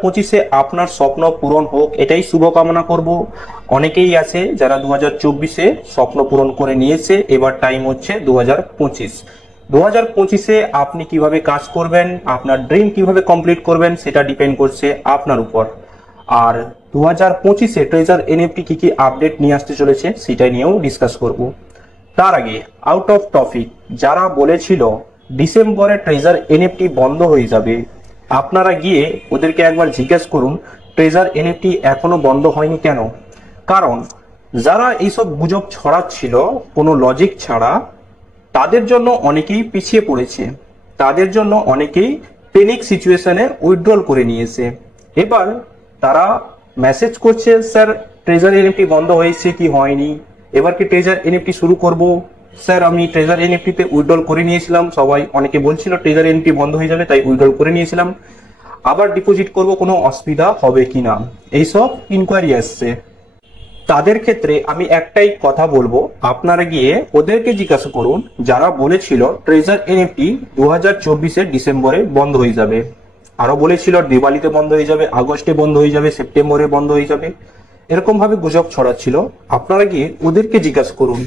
2025-এ আপনার স্বপ্ন পূরণ হোক, এটাই শুভকামনা করব। অনেকেই আছে যারা 2024-এ স্বপ্ন পূরণ করে নিয়েছে, এবার টাইম হচ্ছে 2025। 2025-এ আপনি কিভাবে কাজ করবেন, আপনার ড্রিম কিভাবে কমপ্লিট করবেন, সেটা ডিপেন্ড করছে আপনার উপর। আর 2025-এ ট্রেজার এনএফটি কি কি আপডেট নিয়ে আসতে চলেছে সেটাই নিয়েও ডিসকাস করব। তার আগে আউট অফ টপিক, যারা বলেছিল ডিসেম্বরে ট্রেজার এনএফটি বন্ধ হয়ে যাবে, আপনারা গিয়ে ওদেরকে একবার জিজ্ঞেস করুন ট্রেজার এনএফটি এখনো বন্ধ হয়নি কেন। কারণ যারা এইসব গুজব ছড়াচ্ছিল কোনো লজিক ছাড়া, তাদের জন্য অনেকেই পিছিয়ে পড়েছে, তাদের জন্য অনেকেই প্যানিক সিচুয়েশনে উইথড্রল করে নিয়েছে। এবার তারা মেসেজ করছে, স্যার ট্রেজার এনএফটি বন্ধ হয়েছে কি হয়নি, এবার কি ট্রেজার এনএফটি শুরু করব। স্যার আমি ট্রেজার এনএফটিতে উইথড্রল করে নিয়েছিলাম, সবাই অনেকে বলছিল ট্রেজার এনএফটি বন্ধ হয়ে যাবে তাই উইথড্রল করে নিয়েছিলাম, আবার ডিপোজিট করব, কোনো অসুবিধা হবে কিনা, এইসব ইনকোয়ারি আসছে। তাদের ক্ষেত্রে আমি একটাই কথা বলবো, আপনারা গিয়ে ওদেরকে জিজ্ঞাসা করুন যারা বলেছিল ট্রেজার এনএফটি 2024-এর ডিসেম্বরে বন্ধ হয়ে যাবে, আরো বলেছিল দিওয়ালিতে বন্ধ হয়ে যাবে, আগস্টে বন্ধ হয়ে যাবে, সেপ্টেম্বরে বন্ধ হয়ে যাবে, এরকম ভাবে গুজব ছড়াচ্ছিল। আপনারা গিয়ে ওদেরকে জিজ্ঞাসা করুন,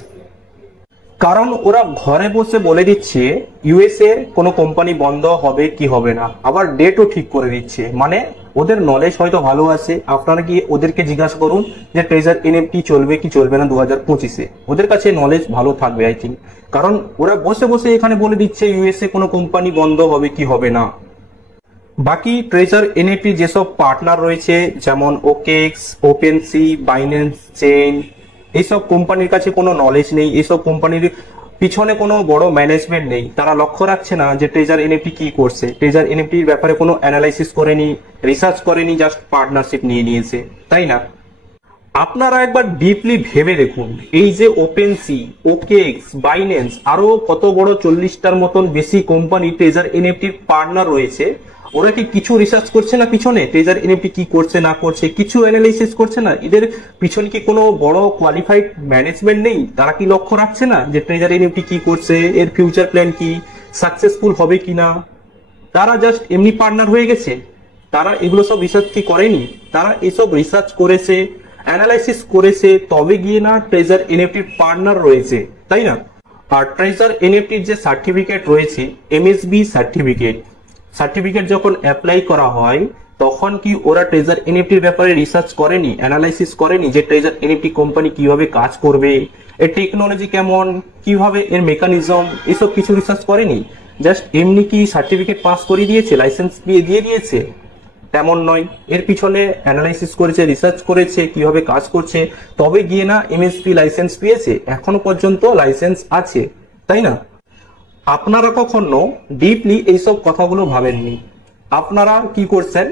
কারণ ওরা ঘরে বসে বলে দিচ্ছে ইউএসএ কোনো কোম্পানি বন্ধ হবে কি হবে না, আবার ডেটও ঠিক করে দিচ্ছে, মানে ওদের নলেজ হয়তো ভালো আছে। আপনারা গিয়ে ওদেরকে জিজ্ঞাসা করুন যে ট্রেজার এনএফটি চলবে কি চলবে না 2025-এ, ওদের কাছে নলেজ ভালো থাকবে আই থিঙ্ক। কারণ ওরা বসে বসে এখানে বলে দিচ্ছে ইউএসএ কোনো কোম্পানি বন্ধ হবে কি হবে না। বাকি ট্রেজার এনএফটি যেসব পার্টনার রয়েছে যেমন ওকেএক্স, ওপেনসি, বাইন্যান্স চেইন, এইসব কোম্পানির কাছে কোনো নলেজ নেই, এইসব কোম্পানির পিছনে কোনো বড় ম্যানেজমেন্ট নেই, তারা লক্ষ্য রাখছে না যে ট্রেজার এনএফটি কি করছে, ট্রেজার এনএফটির ব্যাপারে কোনো অ্যানালাইসিস করেনি, রিসার্চ করেনি, জাস্ট পার্টনারশিপ নিয়ে নিয়েছে, তাই না? আপনারা একবার ডিপলি ভেবে দেখুন, এই যে ওপেনসি, ওকেএক্স, বাইন্যান্স, আরো কত বড় 40টার মতন বেশি কোম্পানি ট্রেজার এনএফটির পার্টনার রয়েছে, ওরা কি কিছু রিসার্চ করছে না পিছনে ট্রেজার এনএফটি কি করছে না করছে, কিছু অ্যানালাইসিস করছে না? এদের পিছনে কি কোনো বড় কোয়ালিফাইড ম্যানেজমেন্ট নেই? তারা কি লক্ষ্য রাখছে না যে ট্রেজার এনএফটি কি করছে, এর ফিউচার প্ল্যান কি, সাকসেসফুল হবে কিনা? তারা জাস্ট এমনি পার্টনার হয়ে গেছে, তারা এগুলো সব রিসার্চ কি করেনি? তারা এসব রিসার্চ করেছে, অ্যানালাইসিস করেছে, তবে গিয়ে না ট্রেজার এনএফটির পার্টনার রয়েছে, তাই না? আর ট্রেজার এনএফটির যে সার্টিফিকেট রয়েছে, এমএসবি সার্টিফিকেট যখন অ্যাপ্লাই করা হয়, তখন কি ওরা ট্রেজার এনএফটির ব্যাপারে রিসার্চ করেনি, অ্যানালাইসিস করেনি যে ট্রেজার এনএফটি কোম্পানি কিভাবে কাজ করবে, এর টেকনোলজি কেমন, কিভাবে এর মেকানিজম, এসব কিছু রিসার্চ করেনি? জাস্ট এমনি কি সার্টিফিকেট পাস করে দিয়েছে, লাইসেন্স দিয়ে দিয়েছে? তেমন নয়, এর পিছনে অ্যানালাইসিস করেছে, রিসার্চ করেছে কিভাবে কাজ করছে, তবে গিয়ে না এমএসপি লাইসেন্স পেয়েছে, এখনো পর্যন্ত লাইসেন্স আছে, তাই না? আপনারা কখনো ডিপলি এইসব কথাগুলো ভাবেননি। আপনারা কি করছেন,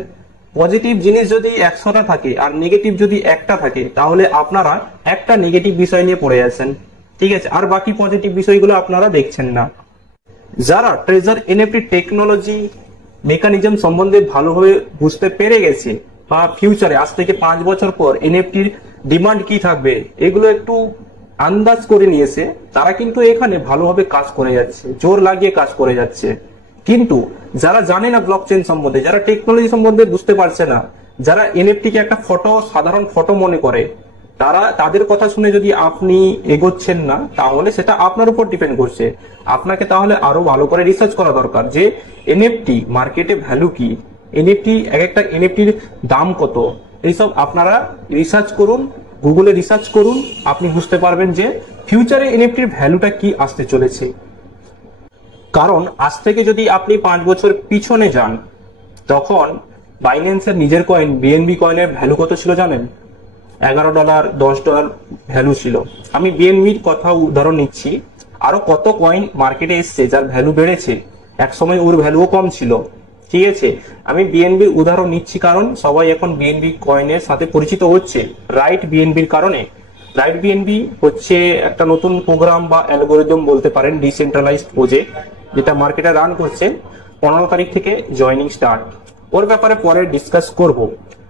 পজিটিভ জিনিস যদি 100টা থাকে আর নেগেটিভ যদি একটা থাকে, তাহলে আপনারা একটা নেগেটিভ বিষয় নিয়ে পড়ে আছেন, ঠিক আছে, আর বাকি পজিটিভ বিষয়গুলো আপনারা দেখছেন না। যারা ট্রেজার এনএফটি টেকনোলজি মেকানিজম সম্বন্ধে ভালোভাবে বুঝতে পেরে গেছে, বা ফিউচারে আজ থেকে 5 বছর পর এনএফটির ডিমান্ড কি থাকবে, এগুলো একটু আন্দাজ করে নিয়েছে, তারা কিন্তু এখানে ভালোভাবে কাজ করে যাচ্ছে, জোর লাগিয়ে কাজ করে যাচ্ছে। কিন্তু যারা জানে না ব্লকচেন সম্বন্ধে, যারা টেকনোলজি সম্বন্ধে বুঝতে পারছে না, যারা এনএফটি কে একটা ফটো, সাধারণ ফটো মনে করে, তাদের কথা শুনে যদি আপনি এগোচ্ছেন না, তাহলে সেটা আপনার উপর ডিপেন্ড করছে। আপনাকে তাহলে আরো ভালো করে রিসার্চ করা দরকার যে এনএফটি মার্কেটে ভ্যালু কি, এনএফটি এক একটা এনএফটির দাম কত, এইসব আপনারা রিসার্চ করুন, গুগলে রিসার্চ করুন, আপনি বুঝতে পারবেন যে ফিউচারে এনএফটির ভ্যালুটা কি আসতে চলেছে। কারণ আজ থেকে যদি আপনি 5 বছর পিছনে যান, তখন বাইন্যান্সের নিজের কয়েন বিএনবি কয়েনের ভ্যালু কত ছিল জানেন? $11, $10 ভ্যালু ছিল। আমি বিএনবির কথা উদাহরণ নিচ্ছি, আরো কত কয়েন মার্কেটে এসছে যার ভ্যালু বেড়েছে, এক সময় ওর ভ্যালুও কম ছিল, ঠিক আছে। আমি বিএনবির উদাহরণ নিচ্ছি কারণ সবাই এখন বিএনবি কয়েনের সাথে পরিচিত হচ্ছে রাইট বিএনবির কারণে। রাইট বিএনবি হচ্ছে একটা নতুন প্রোগ্রাম বা অ্যালগোরিদম বলতে পারেন, ডিসেন্ট্রালাইজড প্রজেক্ট, যেটা মার্কেটে রান করছে। 15 তারিখ থেকে জয়নিং স্টার্ট, ওর ব্যাপারে পরে ডিসকাস করব।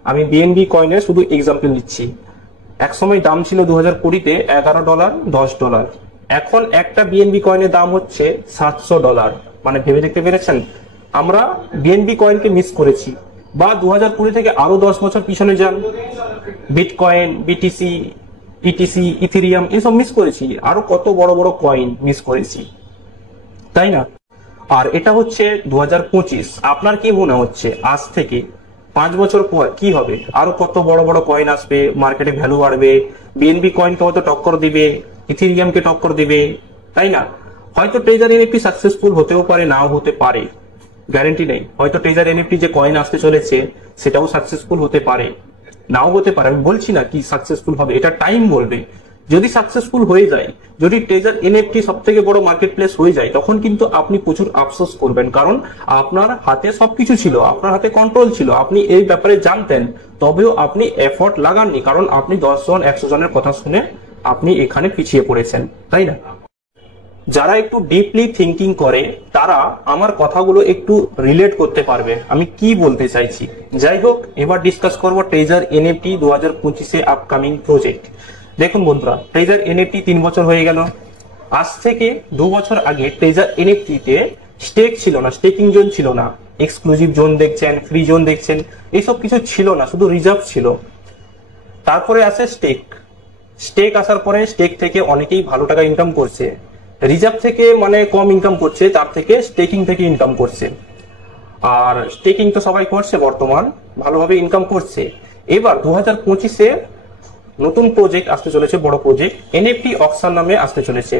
আমি বিএনবি কয়েনের শুধু এক্সাম্পল দিচ্ছি। এক সময় দাম ছিল 2020-তে $11, $10, এখন একটা বিএনবি কয়েনের দাম হচ্ছে $700। মানে ভেবে দেখতে পেরেছেন, আমরা বিএনবি কয়েনকে মিস করেছি। বা 2020 থেকে আরো 10 বছর পিছনে যান, বিটকয়েন, বিটিসি, ইটিসি, ইথেরিয়াম এসব মিস করেছি, আরো কত বড় বড় কয়েন মিস করেছি, তাই না? আর এটা হচ্ছে 2025। আপনার কি মনে হচ্ছে আজ থেকে 5 বছর পর কি হবে? আরো কত বড় বড় কয়েন আসবে, মার্কেটে ভ্যালু বাড়বে, বিএনবি কয়েনকে হয়তো টক্কর দিবে, ইথেরিয়ামকে টক্কর দিবে, তাই না? হয়তো ট্রেজার এনএফটি সাকসেসফুল হতেও পারে, নাও হতে পারে, গ্যারেন্টি নেই। হয়তো ট্রেজার এনএফটি যে কয়েন আসতে চলেছে সেটাও সাকসেসফুল হতে পারে, নাও হতে পারে। আমি বলছি না কি সাকসেসফুল হবে, এটা টাইম বলবে। যদি সাকসেসফুল হয়ে যায়, যদি ট্রেজার এনএফটি সব থেকে বড় মার্কেট প্লেস হয়ে যায়, তখন কিন্তু আপনি প্রচুর আফসোস করবেন, কারণ আপনার হাতে সবকিছু ছিল, আপনার হাতে কন্ট্রোল ছিল, আপনি এই ব্যাপারে জানতেন, তবেও আপনি এফর্ট লাগাননি, কারণ আপনি 10 জন 100 জনের কথা শুনে আপনি এখানে পিছিয়ে পড়েছেন, তাই না? যারা একটু ডিপলি থিঙ্কিং করে তারা আমার কথাগুলো একটু রিলেট করতে পারবে আমি কি বলতে চাইছি। যাই হোক, এবার ডিসকাস করব ট্রেজার এনএফটি 2025-এ আপকামিং প্রজেক্ট। দেখুন বন্ধুরা, ট্রেজার এনএফটি 3 বছর হয়ে গেল। আজ থেকে 2 বছর আগে ট্রেজার এনএফটি তে স্টেক ছিল না, স্টেকিং জোন ছিল না, এক্সক্লুসিভ জোন দেখছেন, ফ্রি জোন দেখছেন, এইসব কিছু ছিল না, শুধু রিজার্ভ ছিল। তারপরে আসে স্টেক। স্টেক আসার পরে স্টেক থেকে অনেকেই ভালো টাকা ইনকাম করছে, রিজার্ভ থেকে মানে কম ইনকাম করছে, তার থেকে স্টেকিং থেকে ইনকাম করছে। আর স্টেকিং তো সবাই করছে, বর্তমান ভালোভাবে ইনকাম করছে। এবার 2025-এ নতুন প্রজেক্ট আসতে চলেছে, বড় প্রজেক্ট এনএফটি অকশন নামে আসতে চলেছে।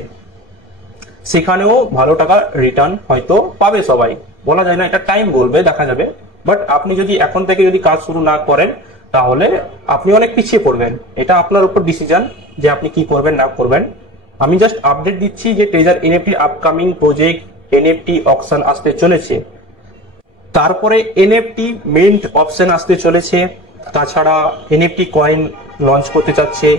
সেখানেও ভালো টাকা রিটার্ন হয়তো পাবে সবাই, বলা যায় না, এটা টাইম বলবে, দেখা যাবে। বাট আপনি যদি এখন থেকে যদি কাজ শুরু না করেন তাহলে আপনি অনেক পিছিয়ে পড়বেন। এটা আপনার উপর ডিসিশন যে আপনি কি করবেন না করবেন। আমি জাস্ট আপডেট দিচ্ছি যে treasure NFT upcoming project NFT auction আসতে চলেছে। তারপরে এনএফটি মিন্ট অপশন আসতে চলেছে। তাছাড়া এনএফটি কয়েন লঞ্চ করতে চাচ্ছে।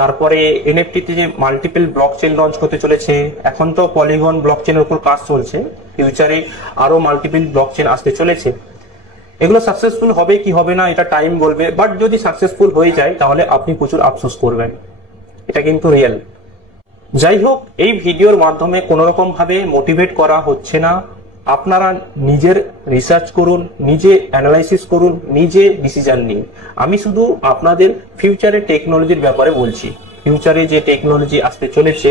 তারপরে এনএফটিতে যে মাল্টিপল ব্লকচেন লঞ্চ করতে চলেছে। এখন তো পলিগন ব্লকচেনের উপর কাজ চলছে, ফিউচারে আরো মাল্টিপল ব্লকচেন আসতে চলেছে। এগুলো সাকসেসফুল হবে কি হবে না এটা টাইম বলবে, বাট যদি সাকসেসফুল হয়ে যায় তাহলে আপনি প্রচুর আফসোস করবেন, এটা কিন্তু রিয়েল। যাই হোক, এই ভিডিওর মাধ্যমে কোনো রকম ভাবে মোটিভেট করা হচ্ছে না। আপনারা নিজের রিসার্চ করুন, নিজে অ্যানালাইসিস করুন, নিজে ডিসিশন নিন। আমি শুধু আপনাদের ফিউচারে টেকনোলজির ব্যাপারে বলছি। ফিউচারে যে টেকনোলজি আসতে চলেছে,